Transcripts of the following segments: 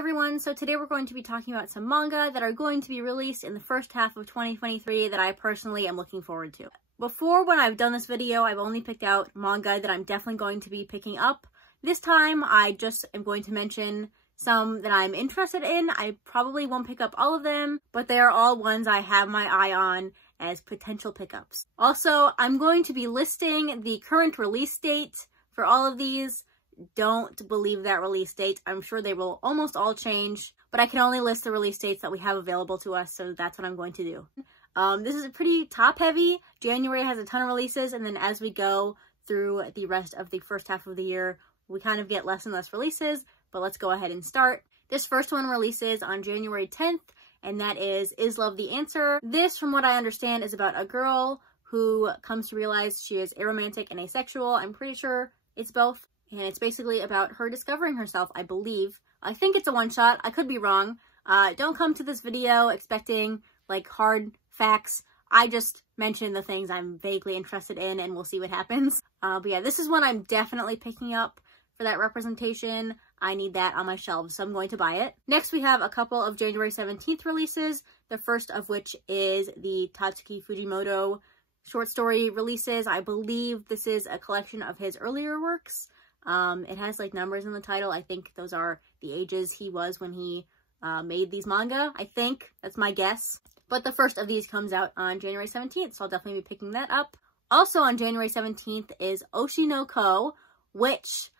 everyone, so today we're going to be talking about some manga that are going to be released in the first half of 2023 that I personally am looking forward to. Before, when I've done this video, I've only picked out manga that I'm definitely going to be picking up. This time, I just am going to mention some that I'm interested in. I probably won't pick up all of them, but they are all ones I have my eye on as potential pickups. Also, I'm going to be listing the current release date for all of these. Don't believe that release date. I'm sure they will almost all change, but I can only list the release dates that we have available to us, so that's what I'm going to do. This is pretty top heavy. January has a ton of releases, and then as we go through the rest of the first half of the year, we kind of get less and less releases, but let's go ahead and start. This first one releases on January 10th, and that is Love the Answer? This, from what I understand, is about a girl who comes to realize she is aromantic and asexual. I'm pretty sure it's both. And it's basically about her discovering herself, I believe. I think it's a one-shot. I could be wrong. Don't come to this video expecting, like, hard facts. I just mentioned the things I'm vaguely interested in, and we'll see what happens. But yeah, this is one I'm definitely picking up for that representation. I need that on my shelves, so I'm going to buy it. Next, we have a couple of January 17th releases, the first of which is the Tatsuki Fujimoto short story releases. I believe this is a collection of his earlier works. It has like numbers in the title. I think those are the ages he was when he made these manga. I think that's my guess. But the first of these comes out on January 17th, so I'll definitely be picking that up. Also on January 17th is Oshi no Ko, which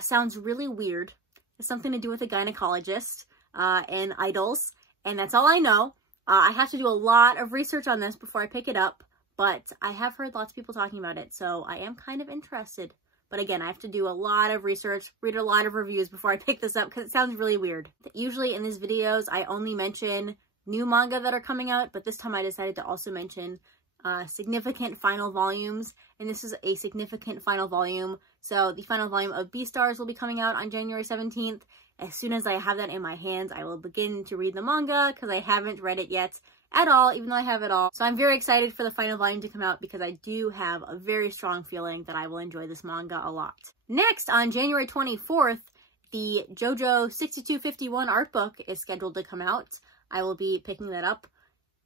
sounds really weird. It's something to do with a gynecologist and idols, and that's all I know. I have to do a lot of research on this before I pick it up, but I have heard lots of people talking about it, so I am kind of interested. But again, I have to do a lot of research, read a lot of reviews before I pick this up because it sounds really weird. Usually in these videos, I only mention new manga that are coming out, but this time I decided to also mention significant final volumes, and this is a significant final volume. So the final volume of Beastars will be coming out on January 17th. As soon as I have that in my hands, I will begin to read the manga because I haven't read it yet at all, even though I have it all. So I'm very excited for the final volume to come out because I do have a very strong feeling that I will enjoy this manga a lot. Next, on January 24th, the JoJo 6251 art book is scheduled to come out. I will be picking that up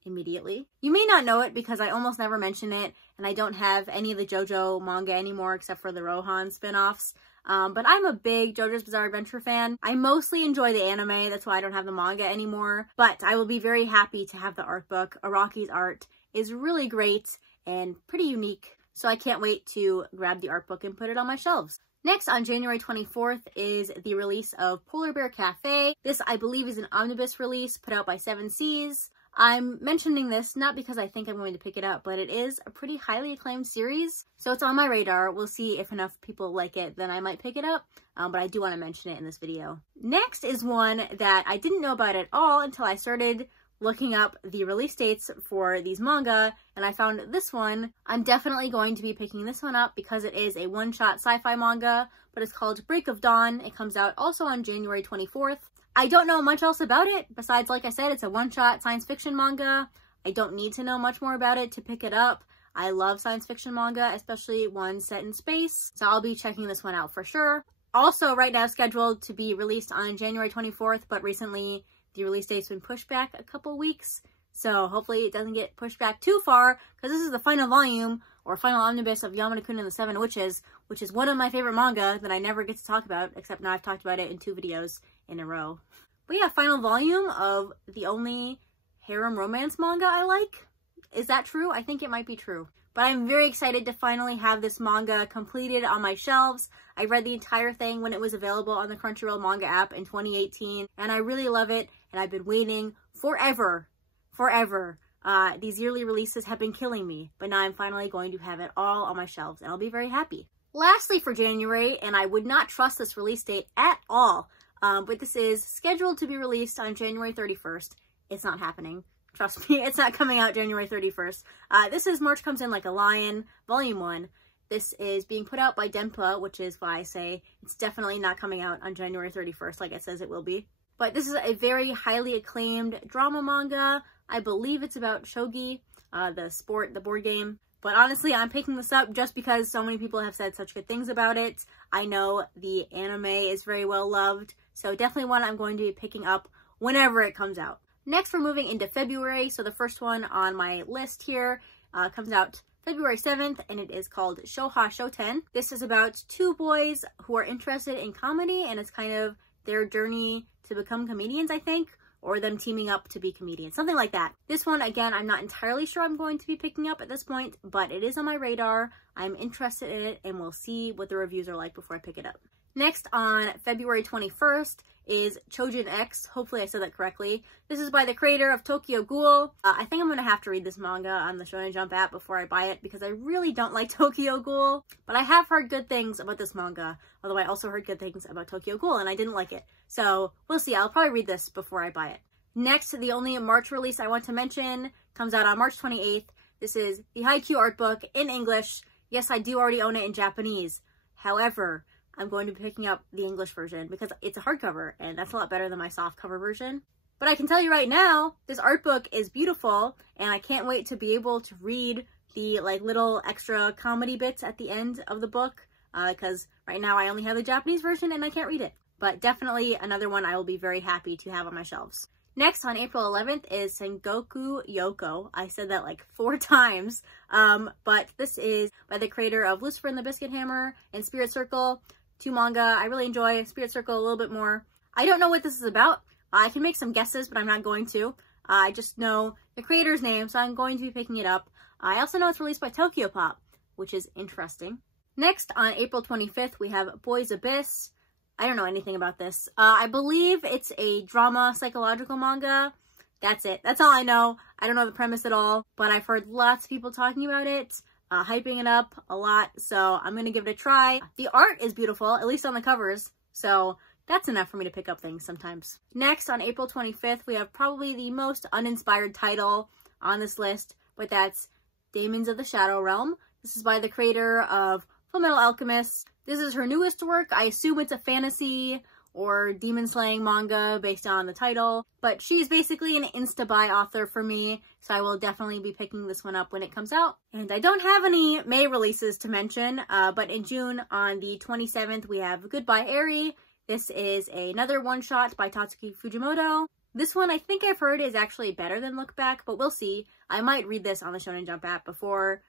immediately. You may not know it because I almost never mention it, and I don't have any of the JoJo manga anymore except for the Rohan spin-offs. But I'm a big JoJo's Bizarre Adventure fan. I mostly enjoy the anime, that's why I don't have the manga anymore. But I will be very happy to have the art book. Araki's art is really great and pretty unique, so I can't wait to grab the art book and put it on my shelves. Next, on January 24th, is the release of Polar Bear Cafe. This, I believe, is an omnibus release put out by 7 Seas. I'm mentioning this not because I think I'm going to pick it up, but it is a pretty highly acclaimed series, so it's on my radar. We'll see if enough people like it, then I might pick it up, but I do want to mention it in this video. Next is one that I didn't know about at all until I started looking up the release dates for these manga, and I found this one. I'm definitely going to be picking this one up because it is a one-shot sci-fi manga, but it's called Break of Dawn. It comes out also on January 24th. I don't know much else about it, besides, like I said, it's a one-shot science fiction manga. I don't need to know much more about it to pick it up. I love science fiction manga, especially one set in space, so I'll be checking this one out for sure. Also, right now scheduled to be released on January 24th, but recently the release date's been pushed back a couple weeks, so hopefully it doesn't get pushed back too far, because this is the final volume, or final omnibus of Yamada-kun and the Seven Witches, which is one of my favorite manga that I never get to talk about, except now I've talked about it in 2 videos in a row. But yeah, final volume of the only harem romance manga I like. Is that true? I think it might be true. But I'm very excited to finally have this manga completed on my shelves. I read the entire thing when it was available on the Crunchyroll manga app in 2018, and I really love it, and I've been waiting forever. These yearly releases have been killing me, but now I'm finally going to have it all on my shelves, and I'll be very happy. Lastly, for January, and I would not trust this release date at all, but this is scheduled to be released on January 31st. It's not happening. Trust me, it's not coming out January 31st. This is March Comes In Like a Lion, Volume 1. This is being put out by Denpa, which is why I say it's definitely not coming out on January 31st like it says it will be. But this is a very highly acclaimed drama manga. I believe it's about shogi, the board game. But honestly, I'm picking this up just because so many people have said such good things about it. I know the anime is very well loved, So definitely one I'm going to be picking up whenever it comes out. Next, we're moving into February. So the first one on my list here comes out February 7th, and it is called Shoha Shoten. This is about two boys who are interested in comedy, and it's kind of their journey to become comedians, I think, or them teaming up to be comedians, something like that. This one, again, I'm not entirely sure I'm going to be picking up at this point, but it is on my radar. I'm interested in it, and we'll see what the reviews are like before I pick it up. Next, on February 21st, is Chojin X. Hopefully I said that correctly. This is by the creator of Tokyo Ghoul. I think I'm going to have to read this manga on the Shonen Jump app before I buy it because I really don't like Tokyo Ghoul. But I have heard good things about this manga, although I also heard good things about Tokyo Ghoul and I didn't like it. So we'll see. I'll probably read this before I buy it. Next, the only March release I want to mention comes out on March 28th. This is the Haikyuu art book in English. Yes, I do already own it in Japanese. However, I'm going to be picking up the English version because it's a hardcover and that's a lot better than my softcover version. But I can tell you right now, this art book is beautiful and I can't wait to be able to read the little extra comedy bits at the end of the book because right now I only have the Japanese version and I can't read it. But definitely another one I will be very happy to have on my shelves. Next, on April 11th is Sengoku Yoko. I said that 4 times, but this is by the creator of Lucifer and the Biscuit Hammer and Spirit Circle. 2 manga I really enjoy. Spirit Circle a little bit more. I don't know what this is about. I can make some guesses, but I'm not going to. I just know the creator's name, so I'm going to be picking it up. I also know it's released by Tokyopop, which is interesting. Next, on April 25th, we have Boys Abyss. I don't know anything about this. I believe it's a drama psychological manga. That's it. That's all I know. I don't know the premise at all, but I've heard lots of people talking about it. Hyping it up a lot, so I'm gonna give it a try. The art is beautiful, at least on the covers, so that's enough for me to pick up things sometimes. Next, on April 25th, we have probably the most uninspired title on this list, but that's Demons of the Shadow Realm. This is by the creator of Fullmetal Alchemist. This is her newest work. I assume it's a fantasy or demon slaying manga based on the title, but she's basically an insta-buy author for me, so I will definitely be picking this one up when it comes out. And I don't have any May releases to mention, but in June on the 27th we have Goodbye Eri. This is another one-shot by Tatsuki Fujimoto. This one I think I've heard is actually better than Look Back, but we'll see. I might read this on the Shonen Jump app before,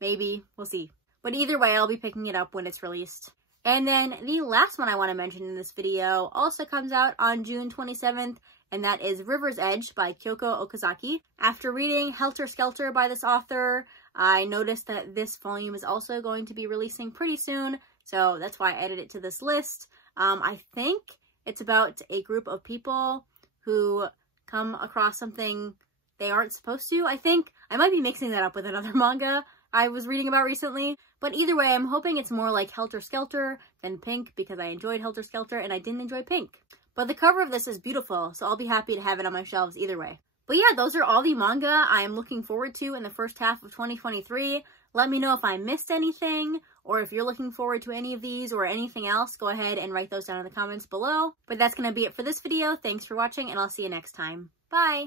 maybe, we'll see. But either way, I'll be picking it up when it's released. And then the last one I want to mention in this video also comes out on June 27th, and that is River's Edge by Kyoko Okazaki. After reading Helter Skelter by this author, I noticed that this volume is also going to be releasing pretty soon, so that's why I added it to this list. I think it's about a group of people who come across something they aren't supposed to. I think I might be mixing that up with another manga I was reading about recently. But either way, I'm hoping it's more like Helter Skelter than Pink because I enjoyed Helter Skelter and I didn't enjoy Pink. But the cover of this is beautiful, so I'll be happy to have it on my shelves either way. But yeah, those are all the manga I'm looking forward to in the first half of 2023. Let me know if I missed anything, or if you're looking forward to any of these or anything else, go ahead and write those down in the comments below. But that's going to be it for this video. Thanks for watching, and I'll see you next time. Bye!